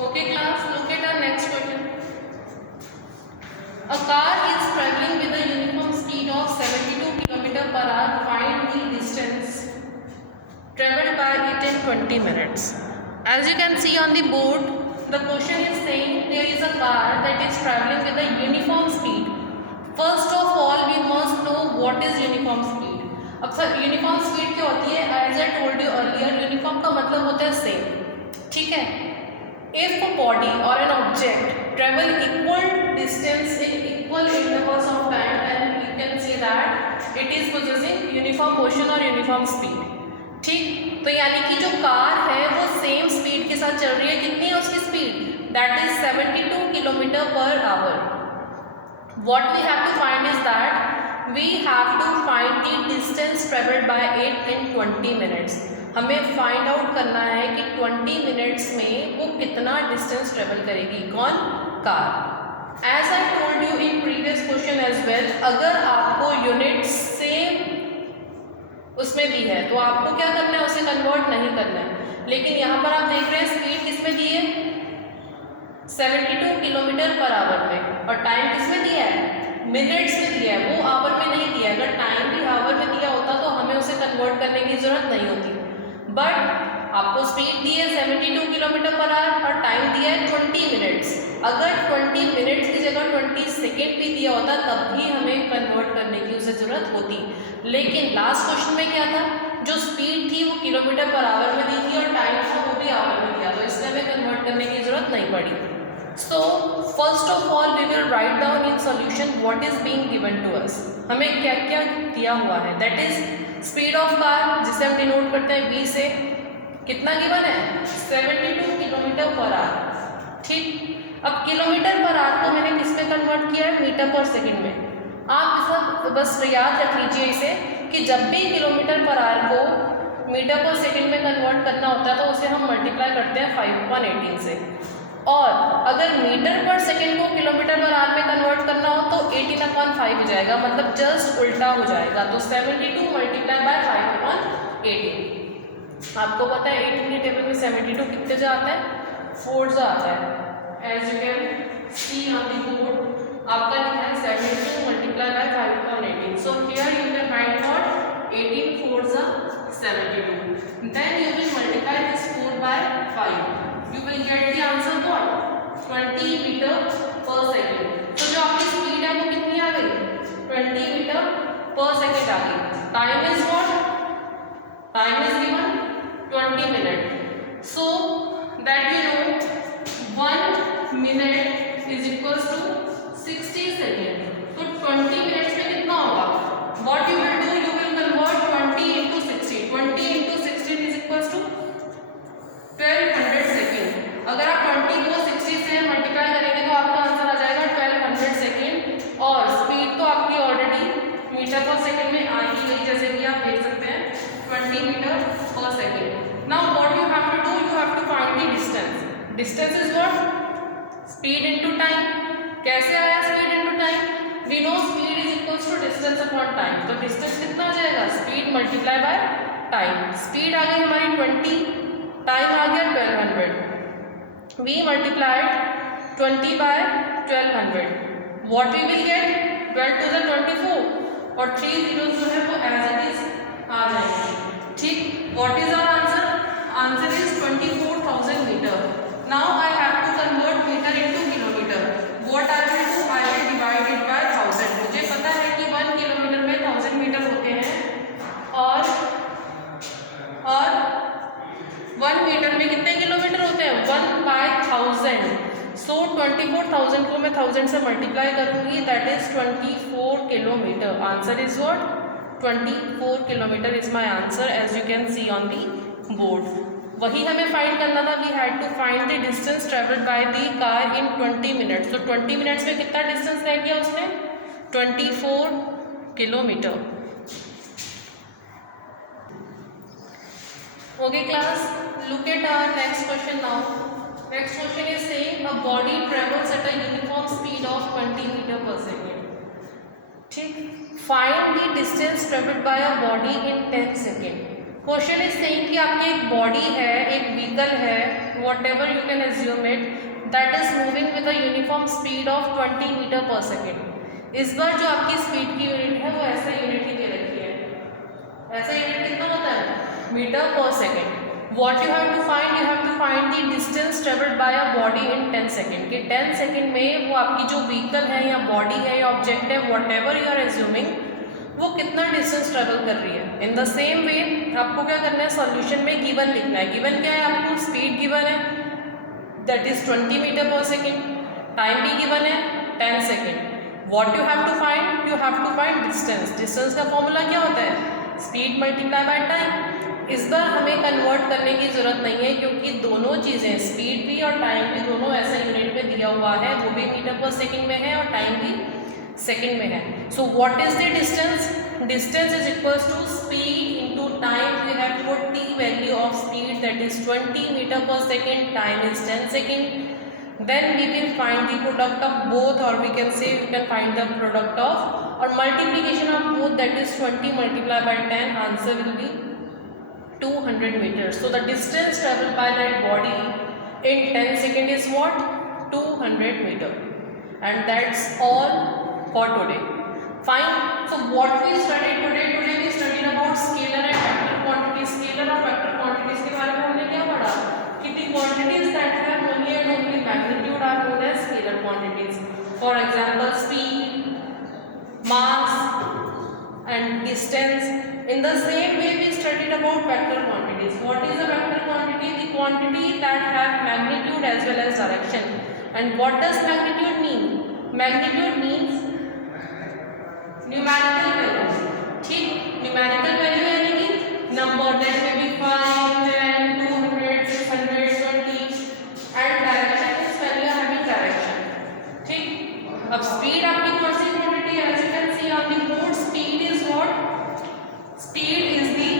Okay class, look at our next question. A car is traveling with a uniform speed of 72 km per hour. Find the distance traveled by it in 20 minutes. As you can see on the board, the question is saying there is a car that is traveling with a uniform speed. First of all, we must know what is uniform speed. अब sir uniform speed क्या होती है? As I told you earlier, uniform का मतलब होता है same. ठीक है. If a body or an object travel equal distance in equal intervals of time, then you can say that it is possessing uniform motion or uniform speed. ठीक. तो यानी कि जो कार है वो सेम स्पीड के साथ चल रही है. कितनी है उसकी speed? That is 72 kilometre per hour. What we have to find is that we have to find the distance traveled by it in 20 minutes. हमें फाइंड आउट करना है कि 20 मिनट्स में वो कितना डिस्टेंस ट्रेवल करेगी. कौन? Car. As I told you in previous question as well, अगर आपको यूनिट सेम उसमें दी है तो आपको क्या करना है? उसे कन्वर्ट नहीं करना है. लेकिन यहाँ पर आप देख रहे हैं स्पीड किसमें दी है? 72 किलोमीटर पर आवर में. और टाइम किसमें दिया है? मिनट्स में दिया है. वो आवर में नहीं दिया है. अगर टाइम भी आवर में दिया होता तो हमें उसे कन्वर्ट करने की जरूरत नहीं होती. बट आपको स्पीड दी है 72 किलोमीटर पर आवर और टाइम दिया है 20 मिनट्स. अगर 20 मिनट्स की जगह 20 सेकेंड भी दिया होता तब भी हमें कन्वर्ट करने की उसे ज़रूरत होती. लेकिन लास्ट क्वेश्चन में क्या था? जो स्पीड थी वो किलोमीटर पर आवर में दी थी और टाइम था वो भी आवर में दिया, तो इसलिए हमें कन्वर्ट करने की ज़रूरत नहीं पड़ी. So first of all we will write down in solution what is being given to us. हमें क्या क्या दिया हुआ है? That is speed of car, जिसे हम डिनोट करते हैं v से. कितना गिवन है? 72 किलोमीटर पर आवर. ठीक. अब किलोमीटर पर आवर को मैंने किस में कन्वर्ट किया है? मीटर पर सेकंड में. आप सब बस याद रख लीजिए इसे कि जब भी किलोमीटर पर आवर को मीटर पर सेकंड में कन्वर्ट करना होता है तो उसे हम मल्टीप्लाई करते हैं 5/18 से. और अगर मीटर पर सेकेंड को किलोमीटर पर आवर में कन्वर्ट करना हो तो 18/5 हो जाएगा, मतलब जस्ट उल्टा हो जाएगा. तो 72 मल्टीप्लाई बाय 5/18. आपको पता है 18 के टेबल में 72 कितने जा आता है? 4 जा आता है. As you can see on the board आपका लिखा है 72 multiply by 5/18. So here you can write what? 18 4 जा 72. Then you will multiply this 4 by 5. You will get the answer what? 20 meter per second. तो जो आपकी स्पीड है वो कितनी आ गई? 20 मीटर पर सेकेंड आ गई. Time is what? Time is given 20 minutes. So that you know 1 minute is equals to 60 seconds. तो 20 minutes में कितना होगा? What you will do? You will convert 20 into 60. 20 into 60 is equals to 1200 second. अगर आप 20 को 60 से multiply करेंगे तो आपका आंसर आ जाएगा 1200 सेकेंड. और स्पीड तो आपकी ऑलरेडी मीटर पर सेकेंड में आ ही गई, जैसे कि आप देख सकते हैं 20 metre per second. Now what you have to do? You have to find the distance. Distance is what? Speed into time. कैसे आया speed into time? We know speed is equals to distance upon time. तो distance कितना आ जाएगा? Speed multiply by time. Speed आ गई हमारी 20, time आ गया 1200. We multiplied 20 by 1200. What we will get? 12 to the 24 और 3 zeros जो है वो as it is आ जाएंगे. ठीक. What is our answer? Answer is 24,000 meter. Now I have to convert meter into kilometer. What I will do? I will divide it by 1000. मुझे पता है कि 1 किलोमीटर में 1000 मीटर होते हैं और 1 मीटर में कितने किलोमीटर होते हैं? 1/1000. सो 24,000 को मैं 1000 से मल्टीप्लाई करूंगी, that is 24 kilometre. Answer is what? 24 kilometre is my answer as you can see on the board. वही हमें फाइंड करना था. We had to find the distance travelled by the car in 20 minutes. तो 20 minutes में कितना distance रह गया उसने? 24 kilometre. Okay class, look at our next question now. Next question is saying a body travels at a uniform speed of 20 meter per second. ठीक. Find the distance traveled by a body in 10 seconds. Question is saying कि आपकी एक body है, एक vehicle है, whatever you can assume it, that is moving with a uniform speed of 20 metre per second. इस बार जो आपकी स्पीड की यूनिट है वो ऐसा यूनिट ही दे रखी है। ऐसा यूनिट कितना होता है? Metre per second. What you have to find? You have to find the distance traveled by a body in 10 second. कि 10 सेकेंड में वो आपकी जो व्हीकल है या बॉडी है या ऑब्जेक्ट है, whatever you are assuming, वो कितना डिस्टेंस ट्रेवल कर रही है। इन द सेम वे आपको क्या करना है, सॉल्यूशन में गिवन लिखना है। गिवन क्या है आपको? स्पीड गिवन है, that is 20 metre per second. Time भी गिवन है 10 second. What you have to find? You have to find distance. Distance का फॉर्मूला क्या होता है? Speed multiply by time. इस बार हमें कन्वर्ट करने की ज़रूरत नहीं है, क्योंकि दोनों चीज़ें, स्पीड भी और टाइम भी, दोनों ऐसे यूनिट में दिया हुआ है। वो भी मीटर पर सेकेंड में है और टाइम भी सेकेंड में है। So what is the distance? Distance is equals to speed into time. We have put the value of speed, that is 20 metre per second, time is 10 second. Then we will find the product of both, or we can say we can find the product of or multiplication of both, that is 20 multiplied by 10. Answer will be 200 meters. So the distance traveled by that body in 10 seconds is what? 200 meter. And that's all for today. Fine. So what we studied today? Today we studied about scalar and vector quantities. Scalar और vector quantities के बारे में हमने क्या पढ़ा? कि the quantities that have only and only magnitude are known as scalar quantities. For example, speed, mass, and distance. In the same way, we studied about vector quantities. What is a vector quantity? The quantity that have magnitude as well as direction. And what does magnitude mean? Magnitude means numerical value. ठीक, numerical value यानी कि number that may be 5, 10, 200, 600, 20, and direction is when you are having direction. ठीक, अब speed आपकी कौन सी quantity है? As you can see on the board, speed is what? Speed is the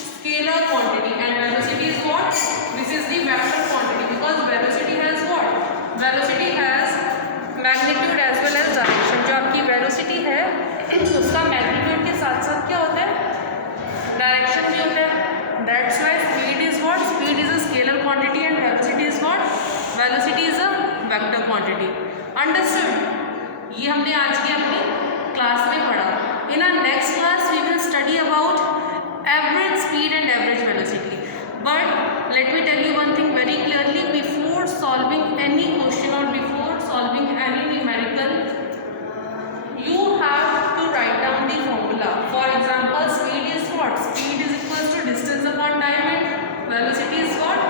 scalar quantity and velocity is what? This is the vector quantity, because velocity has what? Velocity has magnitude as well as direction. जो आपकी velocity है उसका magnitude के साथ साथ क्या होता है? Direction भी होता है. That's why speed is what? Speed is a scalar quantity and velocity is what? Velocity is a vector quantity. Understood? ये हमने आज की अपनी क्लास में पढ़ा. In our next class we will study about average speed and average velocity. But let me tell you one thing very clearly, before solving any question or before solving any numerical, you have to write down the formula. For example, speed is what? Speed is equals to distance upon time, and velocity is what?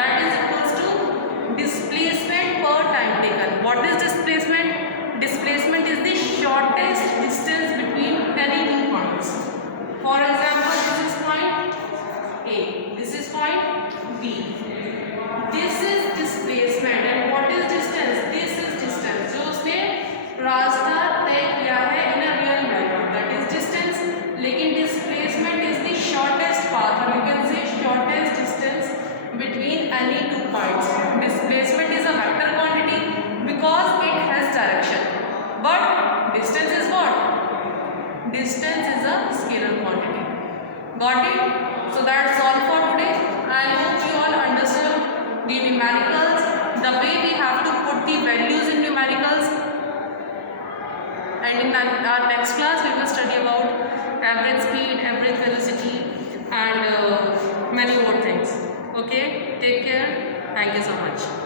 That is equals to displacement per time taken. What is displacement? Displacement is the shortest distance between any two points. For example, this is point A, this is point B. This is displacement and what is distance? This is distance. जो उसने रास्ता तय किया है in a real value, that is distance. लेकिन displacement is the shortest path, or you can say shortest distance between any two points. Displacement is a vector quantity because it has direction. But distance is what? Distance is a scalar quantity. Got it? So that's all for today. I hope you all understood the numericals, the way we have to put the values in numericals. And in our next class we will study about average speed, average velocity, and many more things. Okay? Take care. Thank you so much.